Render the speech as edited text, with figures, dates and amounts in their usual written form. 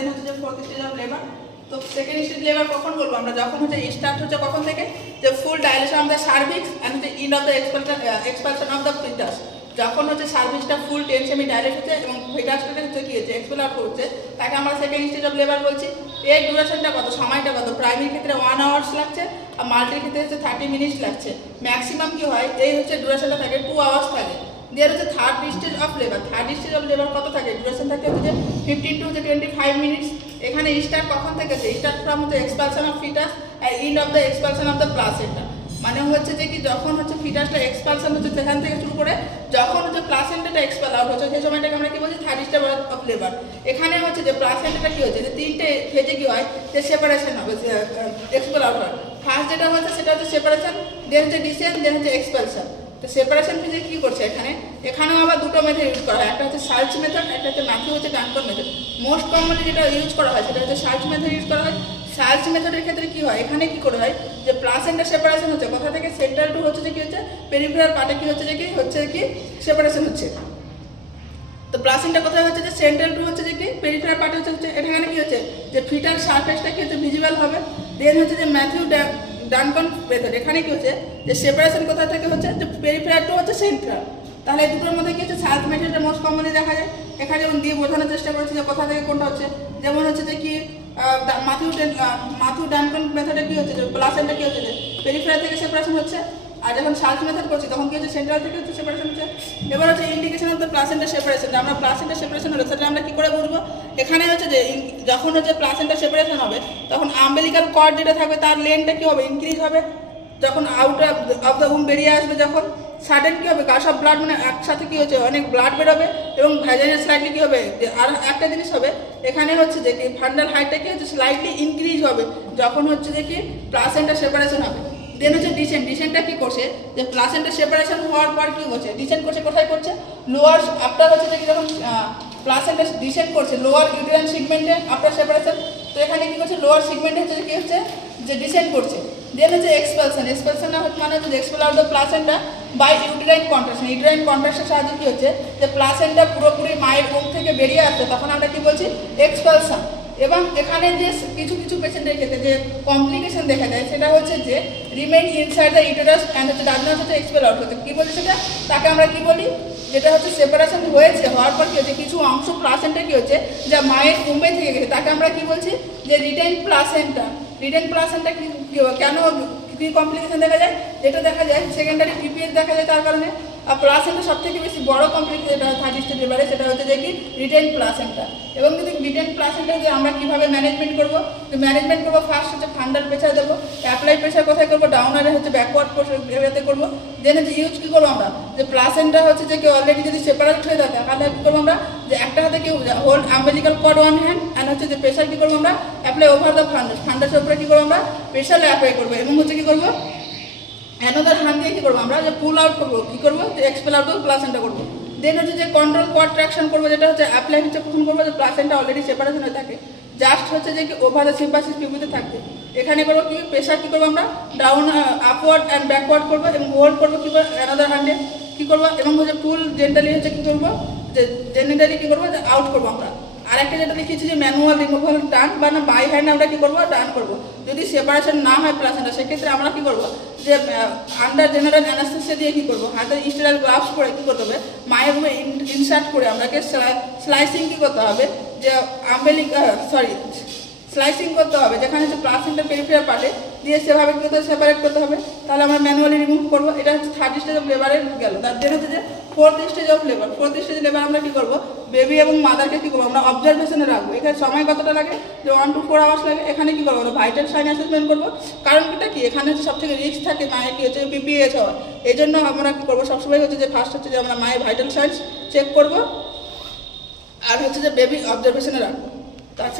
দেন হচ্ছে যে fourth stage of labour. তো সেকেন্ড স্টেজ লেবার কখন বলবো আমরা, যখন হচ্ছে স্টার্ট হচ্ছে কখন থেকে, যে full dilation of the cervix and the end of the expulsion of the fetus. যখন হচ্ছে সার্ভিসটা ফুল 10 সেমি ডাইলেট হচ্ছে এবং ফিটাসটা হচ্ছে কি হচ্ছে এক্সপেল আউট করছে, তাকে আমরা সেকেন্ড স্টেজ অফ লেবার বলছি। এর ডিউরেশনটা কত, সময়টা কত, প্রাইমারি ক্ষেত্রে 1 আওয়ার্স লাগছে আর মাল্টির ক্ষেত্রে হচ্ছে 30 মিনিটস লাগছে। ম্যাক্সিমাম কি হয় এই হচ্ছে ডিউরেশনটা থাকে 2 আওয়ার্স থাকে। দেয়ার হচ্ছে third stage of labour. Third stage of labour কত থাকে, ডিউরেশন থাকে হচ্ছে যে 15 to 25 মিনিটস। এখানে স্টার্ট কখন থেকে, স্টার্ট ফ্রম হচ্ছে এক্সপালশন অফ ফিটাস আর end of the expulsion of the placenta. মানে হচ্ছে যে কি যখন হচ্ছে ফিটাসটা এক্সপালশন হচ্ছে সেখান থেকে শুরু করে যখন হচ্ছে প্লাসেন্টাটা এক্সপাল আউট হচ্ছে সেই সময়টাকে আমরা কি বলছি থার্ড স্টেজ অফ লেবার। এখানে হচ্ছে যে প্লাসেন্টাটা কি হচ্ছে যে 3টে ফেজে কি হয় যে সেপারেশন হবে, এক্সপাল আউট হয়। ফার্স্ট যেটা হচ্ছে সেটা হচ্ছে সেপারেশন, দেন হচ্ছে ডিসেন্ট, দেন হচ্ছে এক্সপালশন। তো সেপারেশন ফেজে কি করছে এখানেও আবার দুটো মেথড ইউজ করা হয়, একটা হচ্ছে সার্চ মেথড, একটা হচ্ছে ম্যাথিউ হচ্ছে ডানকন মেথড। মোস্ট কমনলি যেটা ইউজ করা হয় সেটা হচ্ছে সার্চ মেথড ইউজ করা হয়। সার্চ মেথডের ক্ষেত্রে কি হয়, এখানে কি করা হয় যে প্লাসেন্টা সেপারেশন হচ্ছে কোথা থেকে, সেন্ট্রাল টু হচ্ছে যে কি হচ্ছে পেরিফেরাল পার্টে কি হচ্ছে কি সেপারেশন হচ্ছে। তো প্লাসেন্টা কোথায় হচ্ছে যে সেন্ট্রাল টু হচ্ছে যে কি পেরিফেরাল পার্টে হচ্ছে এখানে কি হচ্ছে যে ফিটার সারফেসটা কি হচ্ছে ভিজিবল হবে। দেন হচ্ছে যে ম্যাথিউ ডানকন মেথড, এখানে কি হচ্ছে যে সেপারেশন কোথা থেকে হচ্ছে যে পেরিফেরাল টু হচ্ছে সেন্ট্রাল। তাহলে এই দুটোর মধ্যে কি হচ্ছে সার্চ মেথডটা মোস্ট কমনলি দেখা যায়। এখানে যেমন দিয়ে বোঝানোর চেষ্টা করেছি যে কোথা থেকে কোনটা হচ্ছে, যেমন হচ্ছে যে কি মাথিউ ডানকন মেথডে কি হচ্ছে যে প্লাসেন্টা কি হচ্ছে যে পেরিফেরাল থেকে সেপারেশন হচ্ছে, আর যখন সার্চ মেথড করছি তখন কি হচ্ছে সেন্ট্রাল থেকে হচ্ছে সেপারেশন হচ্ছে। এবার হচ্ছে indication of the placenta separation, আমরা প্লাসেন্টা সেপারেশন হলে সেটা আমরা কি করে বুঝবো, এখানে হচ্ছে যে যখন হচ্ছে প্লাসেন্টা সেপারেশন হবে তখন আম্বেলিকাল কর্ড যেটা থাকবে তার লেন্থটা কি হবে ইনক্রিজ হবে। যখন আউট অফ দ্য উম বেরিয়ে আসবে যখন সাডেন কি হবে গাশ অফ ব্লাড, মানে একসাথে কি হচ্ছে অনেক ব্লাড বেরোবে এবং ভ্যাজাইনা স্লাইটলি কি হবে যে আর একটা জিনিস হবে এখানে হচ্ছে যে কি ফান্ডাল হাইটটা কি হচ্ছে স্লাইটলি ইনক্রিজ হবে যখন হচ্ছে যে কি প্লাসেন্টা সেপারেশন হবে। দেন হচ্ছে ডিসেন্টটা কি করছে যে প্লাসেন্টা সেপারেশন হওয়ার পর কি করছে ডিসেন্ট করছে, কোথায় করছে লোয়ার আফটার হচ্ছে যে যখন প্লাসেন্টা ডিসেন্ট করছে লোয়ার ইউটেরাইন সেগমেন্টে আফটার সেপারেশন। তো এখানে কি করছে লোয়ার সেগমেন্টে হচ্ছে কি হচ্ছে যে ডিসেন্ট করছে। দেন হচ্ছে এক্সপালশন মানে হচ্ছে expel out the placenta by uterine contraction. Uterine কন্ট্রাকশনের সাহায্যে কি হচ্ছে যে প্লাসেন্টা পুরোপুরি মায়ের মুখ থেকে বেরিয়ে আসছে, তখন আমরা কি বলছি এক্সপালশন। এবং এখানে যে কিছু পেশেন্টের ক্ষেত্রে যে কমপ্লিকেশন দেখা যায় সেটা হচ্ছে যে remain inside the uterus and হচ্ছে ডাজ নট হচ্ছে এক্সপেল আউট হচ্ছে। কী বলছে সেটা, তাকে আমরা কি বলি, যেটা হচ্ছে সেপারেশন হওয়ার পর কি হচ্ছে কিছু অংশ প্লাসেন্টা কি হচ্ছে যা মায়ের মুম্বে থেকে গেছে তাকে আমরা কি বলছি যে রিটেন প্লাসেন্টা। কেন কি কমপ্লিকেশন দেখা যায়, যেটা দেখা যায় সেকেন্ডারি পিপিএস দেখা যায় তার কারণে। আর প্লাসেন্টা সব থেকে বেশি বড় কমপ্লিকেশন থার্ড স্টেজ লেবারে সেটা হচ্ছে যে কি রিটেন প্লাসেন্টা। এবং যদি রিটেন প্লাসেন্টা যে আমরা কীভাবে ম্যানেজমেন্ট করবো, ফার্স্ট হচ্ছে ফান্ডাল প্রেশার দেবো, অ্যাপ্লাই প্রেশার কোথায় করবো ডাউনারে হচ্ছে ব্যাকওয়ার্ড প্রেশার করবো। দেন হচ্ছে ইউজ কী করবো আমরা যে প্লাসেন্টা হচ্ছে যে কেউ অলরেডি যদি সেপারেট হয়ে যায় তাহলে কী করবো আমরা যে একটা হাতে কেউ hold umbilical cord one hand and হচ্ছে যে প্রেশার কী করবো আমরা অ্যাপ্লাই ওভার দ্য ফান্ডাসের উপরে কী করবো আমরা প্রেশার অ্যাপ্লাই করবো। এবং হচ্ছে কী করবো অ্যানাদার হ্যান্ড দিয়ে কী করবো আমরা যে পুল আউট করবো, কী করবো যে এক্সপেল আউট করবো প্লাসেন্টা করবো। দেন হচ্ছে যে কন্ট্রোল কন্ট্রাকশন করবো, যেটা হচ্ছে অ্যাপ্লাই হচ্ছে প্রথম করবো যে প্লাসেন্টা অলরেডি সেপারেশন হয়ে থাকে, জাস্ট হচ্ছে যে কি ওভার দ্য সিম্পাসিস পিপিতে থাকবে। এখানে করবো কি প্রেশার কী করবো আমরা ডাউন আপওয়ার্ড অ্যান্ড ব্যাকওয়ার্ড করবো এবং হোল্ড করবো কী করবো অ্যানাদার হ্যান্ডে কী করবো এবং হচ্ছে ফুল জেন্টালি হচ্ছে কী করবো যে জেন্টালি কী করবো যে আউট করবো আমরা। আরেকটা যেটা লিখেছি যে ম্যানুয়াল রিমুভাল টান বা না বাই হ্যান্ড আমরা কী করবো ডান করবো। যদি সেপারেশন না হয় প্লাসেন্টা সেক্ষেত্রে আমরা কী করবো যে আন্ডার জেনারেল অ্যানাস্থেসিয়া দিয়ে কী করবো হাতে স্টেরাইল গ্লাভস পরে কী করতে হবে মায়ের রুমে ইনসার্ট করে আমাকে স্লাইসিং কী করতে হবে যে স্লাইসিং করতে হবে যেখানে হচ্ছে প্লাসেন্টা পেরিফেরাল পার্টে দিয়ে সেভাবে কী করতে সেপারেট করতে হবে, তাহলে আমরা ম্যানুয়ালি রিমুভ করবো। এটা হচ্ছে থার্ড স্টেজ অফ লেবারে গেল। তার জন্য হচ্ছে যে ফোর্থ স্টেজ অফ লেবার আমরা কী করবো বেবি এবং মাদারকে কী করবো আমরা অবজারভেশনে রাখবো। এখানে সময় কতটা লাগে যে 1 to 4 আওয়ার্স লাগে। এখানে কী করবো আমরা ভাইটাল সাইন অ্যাসেসমেন্ট করবো, কারণ এটা কি এখানে হচ্ছে সব থেকে রিস্ক থাকে মায়ের কী হচ্ছে পিপিএস হওয়ার। এই জন্য আমরা কী করবো সবসময় হচ্ছে যে ফার্স্ট হচ্ছে যে আমরা মায়ের ভাইটাল সাইন্স চেক করবো আর হচ্ছে যে বেবি অবজারভেশনে রাখবো। তার